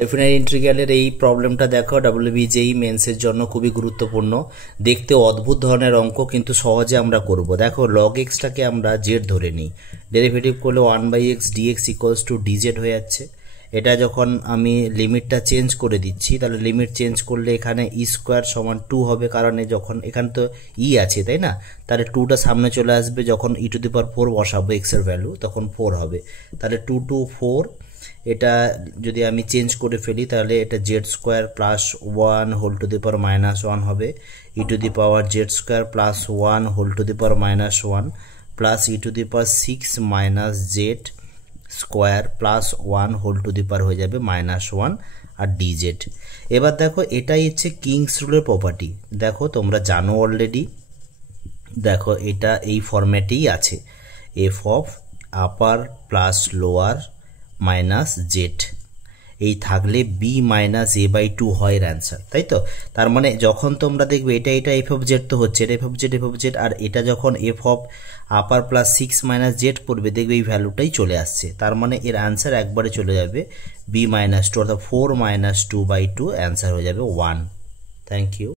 Definite ইন্টিগ্রালের এই প্রবলেমটা দেখো ডব্লিউবিজেই মেন্সের জন্য খুবই গুরুত্বপূর্ণ। দেখতে অদ্ভুত ধরনের অঙ্ক, কিন্তু সহজে আমরা করব। দেখো লগ এক্সটাকে আমরা জেড ধরে নিই, ডেরিভেটিভ করলে 1/x dx equals to DZ হয়ে যাচ্ছে। এটা যখন আমি লিমিটটা চেঞ্জ করে দিচ্ছি, তাহলে লিমিট চেঞ্জ করলে এখানে ই স্কোয়ার সমান 2 হবে, কারণ যখন এখানে তো ই আছে তাই না, তাহলে 2টা সামনে চলে আসবে। যখন e⁴ বসাবো এক্সের ভ্যালু তখন 4 হবে, তাহলে 2 to 4। এটা যদি আমি চেঞ্জ করে ফেলি তাহলে এটা Z square plus 1 whole to the power -1 হবে, e⁴z² plus 1 whole to the power -1 plus e⁶ Z square plus 1 whole to the power হয়ে যাবে -1 আর ডিজেড। এবার দেখো এটাই হচ্ছে কিংস রুলের প্রপার্টি। দেখো তোমরা জানো অলরেডি, দেখো এটা এই ফরম্যাটেই আছে, F of upper plus lower minus Z এই থাকলে বি মাইনাস a/2 হয় এর অ্যান্সার, তাই তো। তার মানে যখন তোমরা দেখবে এটা এফ অফ জেড তো হচ্ছে, এটা এফ অফ জেড, আর এটা যখন F of upper plus 6 - Z পড়বে দেখবে এই ভ্যালুটাই চলে আসছে। তার মানে এর অ্যান্সার একবারে চলে যাবে b - 2, অর্থাৎ 4 - 2/2 অ্যান্সার হয়ে যাবে 1। Thank you.